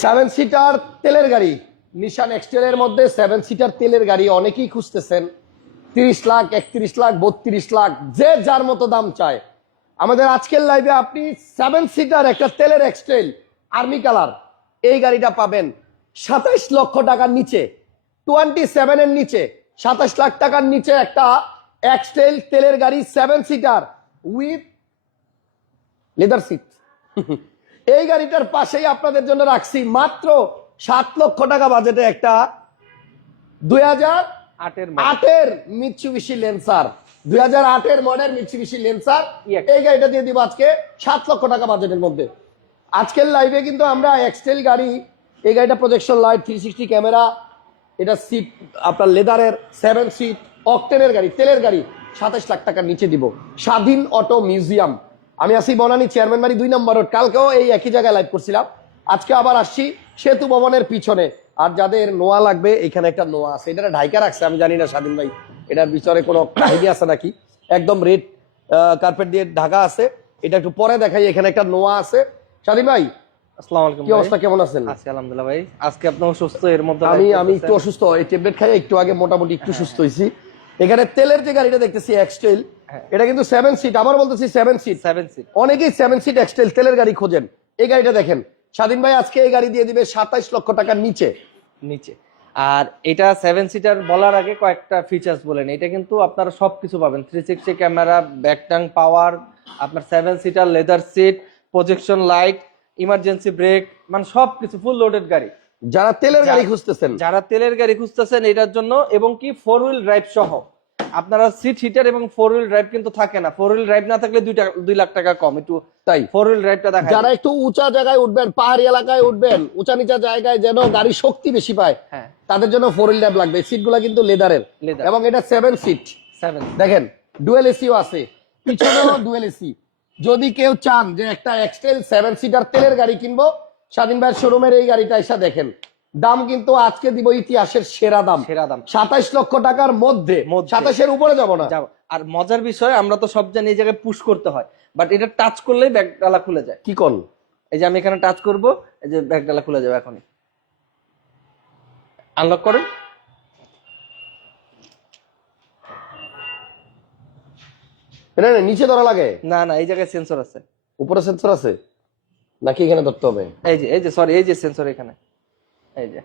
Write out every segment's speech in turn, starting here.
Seven seater তেলের গাড়ি। নিশান এক্সটেলের মধ্যে সেভেন সিটার তেলের গাড়ি অনেকেই খুঁজতেছেন। তিরিশ লাখ, একত্রিশ লাখ, বত্রিশ লাখ, যে যার মতো দাম চায়। আমাদের আজকের লাইভে আপনি সেভেন সিটার একটা তেলের এক্সটেল আর্মি কালার এই গাড়িটা পাবেন সাতাইশ লক্ষ টাকার নিচে টোয়েন্টি সেভেনের নিচে সাতাশ লাখ টাকার নিচে একটা এক্সটেল তেলের গাড়ি seven seater with leather seat এই গাড়িটার পাশেই আপনাদের জন্য রাখছি মাত্র সাত লক্ষ টাকা বাজেটে একটা দুই হাজার আটের আটের মিৎসুবিশি লেন্সার দুই হাজার আটের মডেল মিৎসুবিশি লেন্সার এই গাড়িটা দিয়ে দিব আজকে সাত লক্ষ টাকা বাজেটের মধ্যে। আজকের লাইভে কিন্তু আমরা এক্সটেল গাড়ি এই গাড়িটা projection light three sixty camera এটা সিট আপনার লেদারের সেভেন সিট অকটেনের গাড়ি তেলের গাড়ি সাতাশ লাখ টাকার নিচে দিব। স্বাধীন অটো মিউজিয়াম আমি আসি বনানী চেয়ারম্যান বাড়ি দুই নম্বর রোড। কালকেও এই একই জায়গায় লাইভ করছিলাম। আজকে আবার আসছি সেতু ভবনের পিছনে। আর যাদের নোয়া লাগবে এখানে একটা নোয়া আছে। এটা ঢাইকা রাখছে আমি জানি না স্বাধীন ভাই এটার ভিতরে কোনো কাহিনী আছে নাকি? একদম রেড কার্পেট দিয়ে ঢাকা আছে। এটা একটু পরে দেখাই এখানে একটা নোয়া আছে। স্বাধীন ভাই আসসালামু আলাইকুম কি অবস্থা কেমন আছেন? আছি আলহামদুলিল্লাহ ভাই। আজকে আপনি এর মধ্যে আমি আমি একটু অসুস্থ এই ট্যাবলেট খাই একটু আগে মোটামুটি একটু সুস্থ হয়েছি এখানে তেলের যে গাড়িটা দেখতেছি এক্সটেল। এটা কিন্তু সেভেন সিট আবার বলতেছি সেভেন সিট সেভেন সিট অনেকেই সেভেন সিট এক্সটেল তেলের গাড়ি খোঁজেন। এই গাড়িটা দেখেন স্বাধীন ভাই আজকে এই গাড়ি দিয়ে দিবে সাতাইশ লক্ষ টাকার নিচে। নিচে। আর এটা সেভেন সিটার বলার আগে কয়েকটা ফিচার্স বলেন এটা কিন্তু আপনারা সব কিছু পাবেন থ্রি সিক্সটি ক্যামেরা ব্যাকটাং পাওয়ার আপনার seven seater leather seat projection light emergency brake মানে সবকিছু ফুল লোডেড গাড়ি। যারা তেলের গাড়ি খুঁজতেছেন। যারা তেলের গাড়ি খুঁজতেছেন এটার জন্য এবং কি ফোর হুইল ড্রাইভ সহ। আপনারা সিট হিটার এবং ফোর হুইল ড্রাইভ কিন্তু থাকে না। ফোর হুইল ড্রাইভ না থাকলে দুই টাকা দুই লাখ টাকা কম। একটু তাই? ফোর হুইল ড্রাইভটা দেখা যারা একটু উঁচা জায়গায় উঠবেন পাহাড়ি এলাকায় উঠবেন উঁচা নিচা জায়গায় যেন গাড়ি শক্তি বেশি পায় হ্যাঁ। তাদের জন্য ফোর হুইল ড্রাইভ লাগবে। সিটগুলো কিন্তু লেদারের। এবং এটা সেভেন সিট সেভেন দেখেন ডুয়েল এসিও আছে। পিছনেও ডুয়েল এসি যদি কেউ চান যে একটা এক্সটেল সেভেন সিটার তেলের গাড়ি কিনবো স্বাধীন ভাইয়ের শোরুমের এই গাড়িটা এসে দেখেন। দাম কিন্তু আজকে দিব ইতিহাসের সেরা দাম। সেরা দাম। সাতাইশ লক্ষ টাকার মধ্যে। সাতাশের উপরে যাব না। আর মজার বিষয় আমরা তো সব জানি এই জায়গায় পুশ করতে হয়। বাট এটা টাচ করলেই ব্যাগ ডালা খুলে যায়। কি কোন? এই যে আমি এখানে টাচ করব এই যে ব্যাগ ডালা খুলে যাবে এখনই। আনলক করেন। এটা না, নিচে ধরা লাগে। না না এই জায়গায় সেন্সর আছে। উপরে সেন্সর আছে? নাকি এখানে ধরতে হবে? এই যে এই যে সরি এই যে সেন্সর এখানে। এই যে।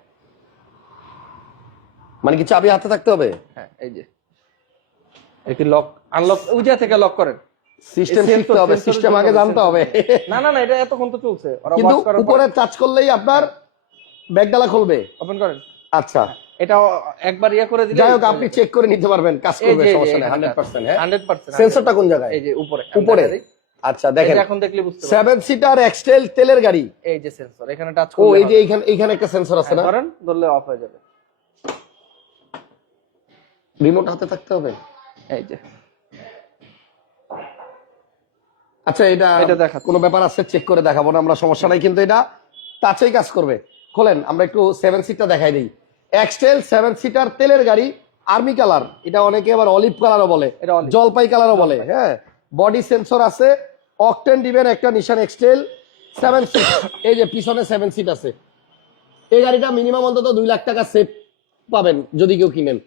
মানে কি চাবি হাতে থাকতে হবে? হ্যাঁ এই যে। একটি লক আনলক উজা থেকে লক করেন। সিস্টেম শিখতে হবে সিস্টেম আগে জানতে হবে। না না না এটা এতক্ষণ তো চলছে। কিন্তু উপরে টাচ করলেই আপনার ব্যাগডালা খুলবে। ওপেন করেন। আচ্ছা। এটা একবার ইয়া করে দিলে যাই হোক আপনি চেক করে নিতে পারবেন কাজ করবে সমস্যা নেই হান্ড্রেড পার্সেন্ট হ্যাঁ? হান্ড্রেড পার্সেন্ট সেন্সরটা কোন জায়গায়? এই যে উপরে। উপরে। আচ্ছা দেখেন এখন দেখলে বুঝতে পারবেন। সেভেন সিটার এক্সটেল তেলের গাড়ি। এই যে সেন্সর এখানে টাচ ও এই যে একটা সেন্সর আছে না? ধরেন ধরলে অফ হয়ে যাবে। রিমোট হাতে থাকতে হবে? এই যে। আচ্ছা এটা এটা দেখাচ্ছি। কোনো ব্যাপার আছে? চেক করে দেখাবো না আমরা সমস্যা নাই কিন্তু এটা টাচেই কাজ করবে। খোলেন আমরা একটু সেভেন সিটটা দেখাই দিই। এক্সটেল সেভেন সিটার তেলের গাড়ি আর্মি কালার এটা অনেকে আবার অলিভ কালারও বলে। জলপাই কালারও বলে হ্যাঁ। বডি সেন্সর আছে, অকটেন ডিবের একটা নিশান এক্সটেল সেভেন সিট এই যে পিছনে সেভেন সিট আছে। এই গাড়িটা মিনিমাম অন্তত দুই লাখ টাকা সেভ পাবেন যদি কেউ কিনেন।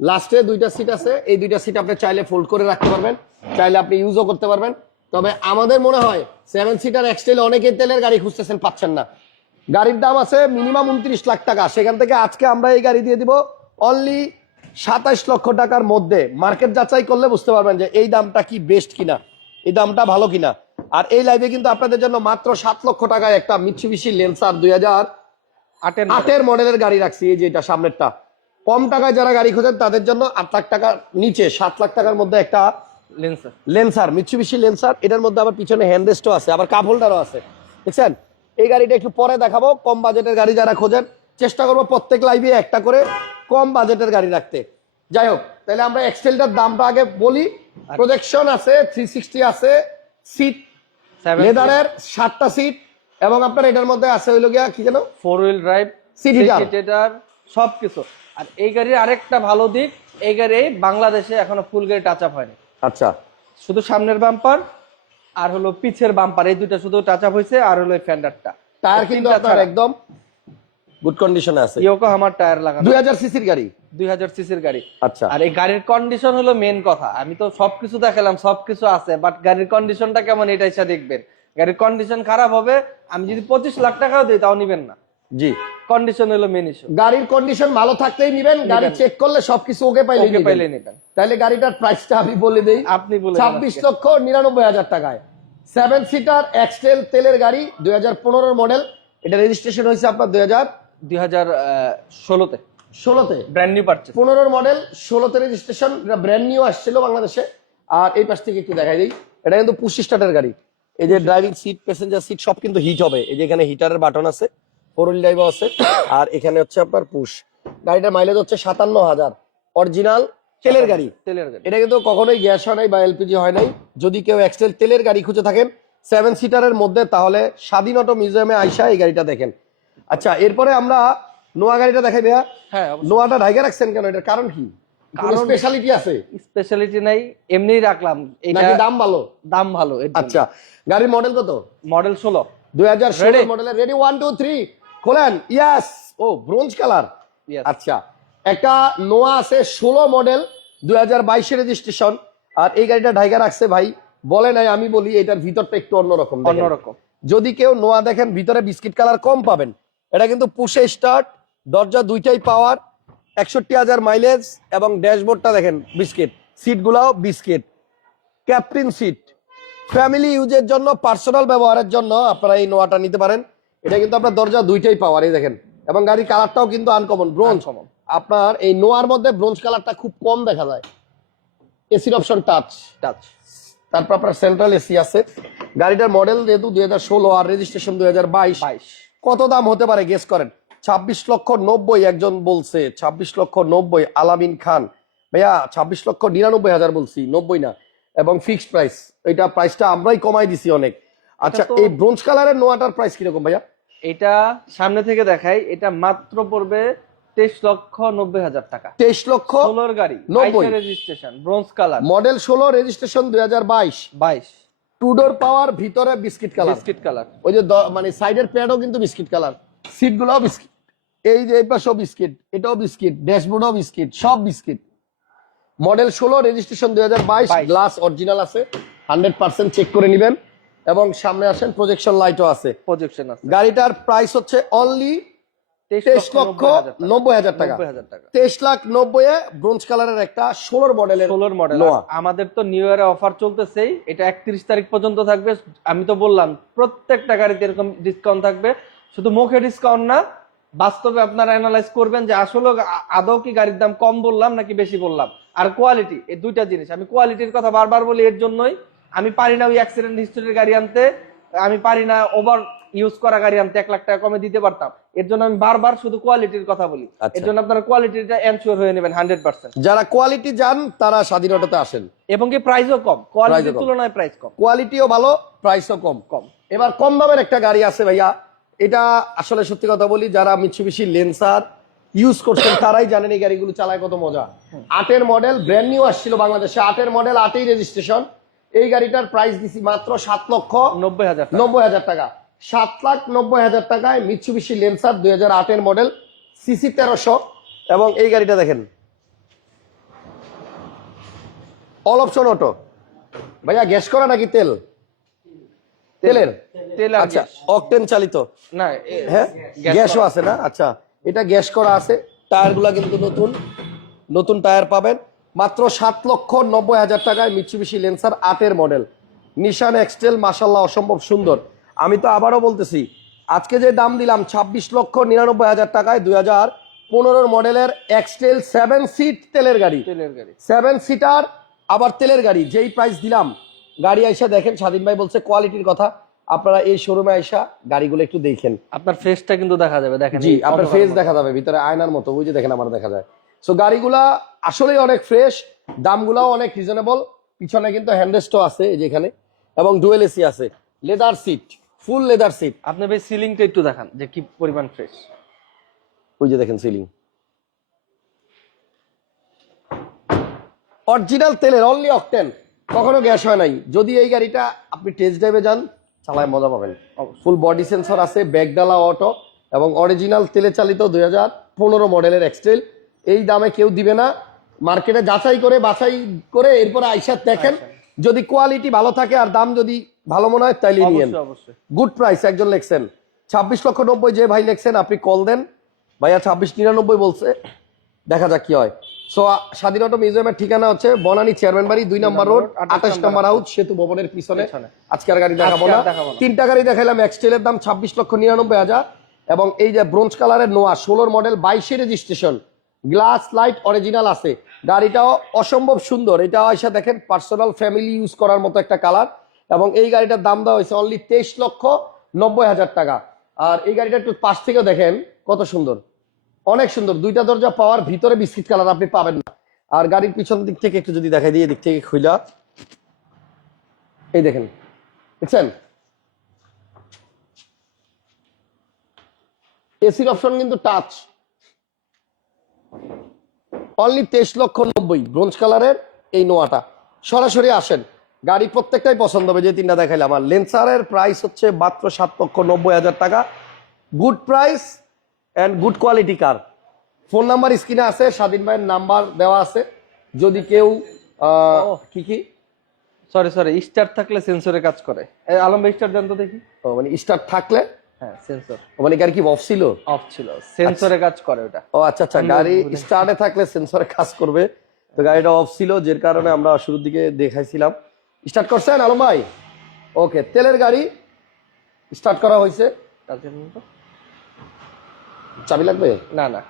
লাস্টে দুইটা সিট আছে, এই দুইটা সিট আপনি চাইলে ফোল্ড করে রাখতে পারবেন, চাইলে আপনি ইউজও করতে পারবেন। তবে আমাদের মনে হয় সেভেন সিটার এক্সটেল অনেকে তেলের গাড়ি খুঁজতেছেন, পাচ্ছেন না। গাড়ির দাম আছে মিনিমাম উনত্রিশ লাখ টাকা। সেখান থেকে আজকে আমরা এই গাড়ি দিয়ে দিব অনলি সাতাইশ লক্ষ টাকার মধ্যে মার্কেট যাচাই করলে বুঝতে পারবেন যে এই দামটা কি বেস্ট কিনা এই দামটা ভালো কিনা। আর এই লাইভে কিন্তু আপনাদের জন্য মাত্র সাত লক্ষ টাকায় একটা মিৎসুবিশি লেন্সার দুই হাজার আটের মডেলের গাড়ি রাখছি এই যে এটা সামনেরটা। কম টাকায় যারা গাড়ি খোঁজেন তাদের জন্য আট লাখ টাকার নিচে সাত লাখ টাকার মধ্যে একটা লেন্সার লেন্সার মিৎসুবিশি লেন্সার এটার মধ্যে আবার পিছনে হ্যান্ডরেস্টও আছে আবার কাপ হোল্ডারও আছে। দেখছেন? এই গাড়িটা একটু পরে দেখাবো কম বাজেটের গাড়ি যারা খোঁজেন চেষ্টা করব প্রত্যেক লাইভে একটা করে কম বাজেটের গাড়ি রাখতে। যাই হোক তাহলে আমরা এক্সটেলটার দামটা আগে বলি। প্রজেকশন আছে থ্রি সিক্সটি আছে সিট লেদারের সাতটা সিট এবং আপনার এটার মধ্যে আছে হইল গিয়া কি যেন? Four wheel drive Seat heater। সবকিছু। আর এই গাড়ির আরেকটা ভালো দিক এই গাড়ি বাংলাদেশে এখনও ফুল গাড়ি টাচ আপ হয়নি। আচ্ছা। শুধু সামনের বাম্পার আর হলো পিছের বাম্পার এই দুইটা শুধু টাচ আপ হয়েছে আর হলো এই ফ্যান্ডারটা টায়ার কিন্তু আপনার একদম গুড কন্ডিশনে আছে। ইয়োকো আমার টায়ার লাগানো। দুই হাজার সিসির গাড়ি? দুই হাজার সিসির গাড়ি। আচ্ছা। আর এই গাড়ির কন্ডিশন হলো মেন কথা। আমি তো সবকিছু দেখালাম সবকিছু আছে বাট গাড়ির কন্ডিশনটা কেমন এটা এসে দেখবেন। গাড়ির কন্ডিশন খারাপ হবে আমি যদি পঁচিশ লাখ টাকাও দিই তাও নিবেন না। জি। কন্ডিশন হলো মেন ইস্যু গাড়ির কন্ডিশন ভালো থাকতেই নিবেন গাড়ি চেক করলে সবকিছু ওকে পাইলে ওকে পাইলে নিবেন। তাহলে গাড়িটার প্রাইসটা আমি বলে দেই। আপনি বলে দেন ছাব্বিশ আজকে। লক্ষ নিরানব্বই হাজার টাকায়। সেভেন সিটার এক্সটেল তেলের গাড়ি দুই হাজার পনেরোর মডেল এটা রেজিস্ট্রেশন হয়েছে আপনার দুই হাজার দুই হাজার ষোলোতে। ষোলোতে? ব্র্যান্ড নিউ পারচেস পনেরোর মডেল ষোলোতে রেজিস্ট্রেশন এটা ব্র্যান্ড নিউ আসছিল বাংলাদেশে। আর এই পাশ থেকে একটু দেখাই দিই। এটা কিন্তু পুশ স্টার্টের গাড়ি। এই যে ড্রাইভিং সিট প্যাসেঞ্জার সিট সব কিন্তু হিট হবে। এই যে এখানে হিটারের বাটন আছে ফোর হুইল ড্রাইভ আছে। আর এখানে হচ্ছে আপনার পুশ গাড়িটার মাইলেজ হচ্ছে সাতান্ন হাজার। অরিজিনাল তেলের গাড়ি। তেলের গাড়ি। এটা কিন্তু কখনোই গ্যাস হয় নাই বা এলপিজি হয় নাই। যদি কেউ এক্সেল তেলের গাড়ি খুঁজে থাকেন সেভেন সিটারের মধ্যে তাহলে স্বাধীন অটো মিউজিয়ামে আইসা এই গাড়িটা দেখেন। আচ্ছা এরপরে আমরা নোয়া গাড়িটা দেখাই দেয়া হ্যাঁ নোয়াটা ঢাইকা রাখছেন কেন? এটার কারণ কি? কারণ কারণ- স্পেশালিটি আছে? স্পেশালিটি নাই এমনিই রাখলাম। এটা দাম ভালো? দাম ভালো আচ্ছা গাড়ির মডেল কত? মডেলের রেডি খোলেন? ইয়াস ও ব্রোঞ্জ কালার আচ্ছা একটা নোয়া আছে ষোলো মডেল দুই হাজার বাইশের রেজিস্ট্রেশন আর এই গাড়িটা ঢাইকা রাখছে ভাই বলে নাই আমি বলি এটার ভিতরটা একটু অন্যরকম। অন্যরকম। যদি কেউ নোয়া দেখেন ভিতরে বিস্কিট কালার কম পাবেন। এটা কিন্তু পুষে স্টার্ট দরজা দুইটাই পাওয়ার একষট্টি হাজার মাইলেজ এবং ড্যাশবোর্ডটা দেখেন বিস্কিট সিটগুলাও বিস্কিট ক্যাপ্টেন সিট ফ্যামিলি ইউজের জন্য পার্সোনাল ব্যবহারের জন্য আপনারা এই নোয়াটা নিতে পারেন। এটা কিন্তু আপনার দরজা দুইটাই পাওয়ার এই দেখেন। এবং গাড়ির কালারটাও কিন্তু আনকমন ব্রোঞ্জ। আপনার এই নোয়ার মধ্যে ব্রোঞ্জ কালারটা খুব কম দেখা যায়। এসির অপশন টাচ টাচ তারপর আপনার সেন্ট্রাল এসি আছে। গাড়িটার মডেল যেহেতু দুই হাজার ষোলো আর রেজিস্ট্রেশন দুই হাজার বাইশ। বাইশ। কত দাম হতে পারে? গেস করেন। ছাব্বিশ লক্ষ নব্বই একজন বলছে ছাব্বিশ লক্ষ নব্বই আলামিন খান। ভাইয়া ছাব্বিশ লক্ষ নিরানব্বই হাজার বলছি নব্বই না। এবং ফিক্সড প্রাইস এটা প্রাইসটা আমরাই কমাই দিছি অনেক। আচ্ছা এই ব্রোঞ্জ কালারের নোয়াটার প্রাইস কীরকম ভাইয়া? এটা সামনে থেকে দেখাই এটা মাত্র পড়বে তেইশ লক্ষ নব্বই হাজার টাকা। তেইশ লক্ষ ষোলোর গাড়ি নব্বই। রেজিস্ট্রেশন ব্রোঞ্জ কালার মডেল ষোলো রেজিস্ট্রেশন দুই হাজার বাইশ। বাইশ। টুডোর পাওয়ার ভিতরে বিস্কিট কালার বিস্কিট কালার ওই যে মানে সাইডের প্যাডও কিন্তু বিস্কিট কালার সিট গুলাও বিস্কিট। এই যে এই পাশেও বিস্কিট এটাও বিস্কিট ড্যাশবোর্ডও বিস্কিট সব বিস্কিট। মডেল ষোলো রেজিস্ট্রেশন দুই হাজার বাইশ গ্লাস অরিজিনাল আছে। হান্ড্রেড পার্সেন্ট চেক করে নেবেন। এবং সামনে আসেন প্রজেকশন লাইটও আছে। প্রজেকশন আছে। গাড়িটার প্রাইস হচ্ছে অনলি তেইশ লক্ষ নব্বই হাজার টাকা। তেইশ লাখ নব্বই ব্রোঞ্জ কালারের একটা ষোলোর মডেলের ষোলোর মডেল। আমাদের তো নিউ ইয়ারে অফার চলতেছেই। এটা একত্রিশ তারিখ পর্যন্ত থাকবে। আমি তো বললাম প্রত্যেকটা গাড়িতে এরকম ডিসকাউন্ট থাকবে। শুধু মুখে ডিসকাউন্ট না বাস্তবে আপনারা অ্যানালাইজ করবেন যে আসলে আদৌ কি গাড়ির দাম কম বললাম নাকি বেশি বললাম। আর কোয়ালিটি এই দুইটা জিনিস। আমি কোয়ালিটির কথা বারবার বলি এর জন্যই। আমি পারি না ওই অ্যাক্সিডেন্ট হিস্টোরির গাড়ি আনতে। আমি পারি না ওভার ইউজ করা গাড়ি আনতে এক লাখ টাকা কমে দিতে পারতাম। এর জন্য আমি বারবার শুধু কোয়ালিটির কথা বলি। আচ্ছা। এর জন্য আপনারা কোয়ালিটিটা এনশিওর হয়ে নেবেন হান্ড্রেড পার্সেন্ট যারা কোয়ালিটি যান তারা স্বাধীনতাতে আসেন। এবং কি প্রাইসও কম? কোয়ালিটির। তুলনায় প্রাইস কম। কোয়ালিটিও ভালো প্রাইসও কম। কম। এবার কম দামের একটা গাড়ি আছে ভাইয়া। এটা আসলে সত্যি কথা বলি যারা মিৎসুবিশি লেন্সার ইউজ করছেন তারাই জানেন এই গাড়িগুলো চালায় কত মজা। আটের মডেল ব্র্যান্ড নিউ আসছিল বাংলাদেশে। আটের মডেল আটেই রেজিস্ট্রেশন এই গাড়িটার প্রাইস দিছি মাত্র সাত লক্ষ নব্বই হাজার নব্বই হাজার টাকা। সাত লাখ নব্বই হাজার টাকায় মিৎসুবিশি লেন্সার দুই হাজার আটের মডেল সিসি তেরোশো এবং এই গাড়িটা দেখেন। অল অপশন অটো ভাইয়া গ্যাস করা নাকি তেল? তেলের? তেল আচ্ছা অকটেন চালিত। না হ্যাঁ? গ্যাসও আছে না? আচ্ছা এটা গ্যাস করা আছে। টায়ারগুলো কিন্তু নতুন। নতুন টায়ার পাবেন। মাত্র সাত লক্ষ নব্বই হাজার টাকায় মিৎসুবিশি লেন্সার আটের মডেল নিশান এক্সটেল মাসাল্লাহ অসম্ভব সুন্দর। আমি তো আবারও বলতেছি আজকে যে দাম দিলাম ছাব্বিশ লক্ষ নিরানব্বই হাজার টাকায় দুই হাজার পনেরোর মডেলের এক্সটেল সেভেন সিট তেলের গাড়ি। তেলের গাড়ি। সেভেন সিটার আবার তেলের গাড়ি যেই প্রাইস দিলাম। গাড়ি আইসা দেখেন স্বাধীন ভাই বলছে কোয়ালিটির কথা। আপনারা এই শোরুমে আইসা গাড়িগুলো একটু দেখেন। আপনার ফেসটা কিন্তু দেখা যাবে দেখেন জি আপনার ফেস দেখা যাবে ভিতরে আয়নার মতো ওই যে দেখেন আমার দেখা যায়। সো গাড়িগুলা আসলেই অনেক ফ্রেশ দামগুলাও অনেক রিজনেবল পিছনে কিন্তু হ্যান্ডেস্টও আছে এই যে এবং ডুয়েল এসি আছে। Leather seat full leather seat আপনি ভাই সিলিংটা একটু দেখান যে কি পরিমাণ ফ্রেশ ওই যে দেখেন সিলিং অরিজিনাল তেলের অনলি অকটেন কখনো গ্যাস হয় নাই। যদি এই গাড়িটা আপনি টেস্ট ড্রাইভে যান চালায় মজা পাবেন। ফুল বডি সেন্সর আছে ব্যাগডালা অটো এবং অরিজিনাল তেলে চালিত দুই হাজার পনেরো মডেলের এক্সটেল এই দামে কেউ দিবে না। মার্কেটে যাচাই করে বাছাই করে এরপরে আইসা দেখেন। যদি কোয়ালিটি ভালো থাকে আর দাম যদি ভালো মনে হয় তাইলে নিয়েন। গুড প্রাইস একজন লেখছেন। ছাব্বিশ লক্ষ নব্বই যে ভাই লেখছেন আপনি কল দেন। ভাইয়া ছাব্বিশ নিরানব্বই বলছে। দেখা যাক কি হয়। সো স্বাধীন অটো মিউজিয়ামের ঠিকানা হচ্ছে বনানী চেয়ারম্যান বাড়ি দুই নম্বর রোড আঠাশ নম্বর হাউস সেতু ভবনের পিছনে। আজকের গাড়ি দেখাবো না। তিনটা গাড়ি দেখাইলাম এক্সটেলের দাম ছাব্বিশ লক্ষ নিরানব্বই হাজার। এবং এই যে ব্রোঞ্জ কালারের নোয়া ষোলোর মডেল বাইশে রেজিস্ট্রেশন গ্লাস লাইট অরিজিনাল আছে। গাড়িটাও অসম্ভব সুন্দর। এটা এসে দেখেন পার্সোনাল ফ্যামিলি ইউজ করার মতো একটা কালার এবং এই গাড়িটার দাম দেওয়া হয়েছে অনলি তেইশ লক্ষ নব্বই হাজার টাকা। আর এই গাড়িটা একটু পাশ থেকে দেখেন কত সুন্দর। অনেক সুন্দর। দুইটা দরজা পাওয়ার ভিতরে বিস্কিট কালার আপনি পাবেন না। আর গাড়ির পিছন দিক থেকে একটু যদি দেখাই দিয়ে দিক থেকে খুইলা। এই দেখেন, দেখছেন? এসির অপশন কিন্তু টাচ অনলি তেইশ লক্ষ নব্বই। ব্রোঞ্জ কালারের এই নোয়াটা। সরাসরি আসেন। গাড়ি প্রত্যেকটাই পছন্দ হবে যে তিনটা দেখাইলাম। আর লেন্সারের প্রাইস হচ্ছে মাত্র সাত লক্ষ নব্বই হাজার টাকা। Good price and good quality car phone number স্ক্রিনে আছে স্বাধীন ভাইয়ের নাম্বার দেওয়া আছে। যদি কেউ কি কি? সরি সরি স্টার থাকলে সেন্সরে কাজ করে। এই আলম ভাই স্টার দেন তো দেখি। ও, মানে স্টার থাকলে? হ্যাঁ সেন্সর মানে গাড়ি কি অফ ছিল? অফ ছিল। সেন্সরে কাজ করে ওটা। ও আচ্ছা আচ্ছা গাড়ি স্টার্টে থাকলে সেন্সরে কাজ করবে। তো গাড়িটা অফ ছিল যে কারণে আমরা শুরুর দিকে দেখাইছিলাম। স্টার্ট করছেন আলম ভাই? ওকে তেলের গাড়ি স্টার্ট করা হয়েছে। চাবি লাগবে? না না।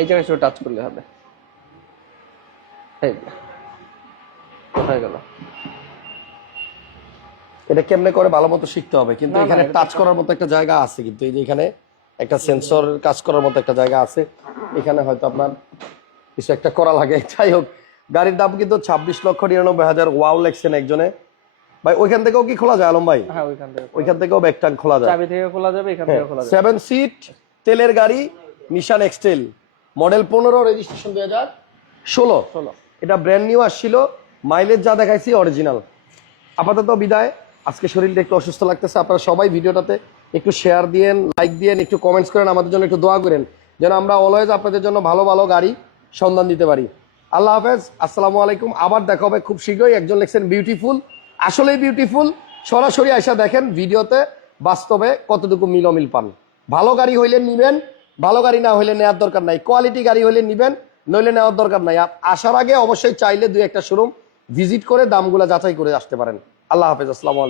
এই জায়গায় শুধু টাচ করলে হবে। কোথায় গেল? এটা কেমনে করে ভালো মতো শিখতে হবে? কিন্তু এখানে টাচ করার মতো একটা জায়গা আছে। কিন্তু এই যে এখানে একটা সেন্সর কাজ করার মতো একটা জায়গা আছে। এখানে হয়তো আপনার কিছু একটা করা লাগে। যাই হোক গাড়ির দাম কিন্তু ছাব্বিশ লক্ষ নিরানব্বই হাজার ওয়াও লেখছেন একজনে। ভাই ওইখান থেকেও কি খোলা যায় আলম ভাই? হ্যাঁ ওইখান থেকে ওইখান থেকেও ব্যাগ খোলা যায়। চাবি থেকে খোলা যাবে এখান থেকে খোলা যাবে সেভেন সিট তেলের গাড়ি নিশান এক্সটেল মডেল পনেরো রেজিস্ট্রেশন দুই হাজার ষোলো। ষোলো। এটা ব্র্যান্ড নিউ আসছিল মাইলেজ যা দেখাইছি অরিজিনাল আপাতত বিদায়। আজকে শরীরটা একটু অসুস্থ লাগতেছে আপনারা সবাই ভিডিওটাতে একটু শেয়ার দিয়েন লাইক দিয়েন একটু কমেন্টস করেন আমাদের জন্য একটু দোয়া করেন যেন আমরা অলওয়েজ আপনাদের জন্য ভালো ভালো গাড়ি সন্ধান দিতে পারি। আল্লাহ হাফেজ, আসসালামু আলাইকুম। আবার দেখা হবে খুব শীঘ্রই। একজন লিখছেন বিউটিফুল আসলেই বিউটিফুল সরাসরি আইসা দেখেন ভিডিওতে, বাস্তবে কতটুকু মিল অমিল পান। ভালো গাড়ি হইলে নিবেন, ভালো গাড়ি না হইলে নেওয়ার দরকার নাই। কোয়ালিটি গাড়ি হইলে নিবেন, নইলে নেওয়ার দরকার নাই। আসার আগে অবশ্যই চাইলে দুই একটা শোরুম ভিজিট করে দামগুলো যাচাই করে আসতে পারেন। আল্লাহ হাফেজ, আসসালামু আলাইকুম।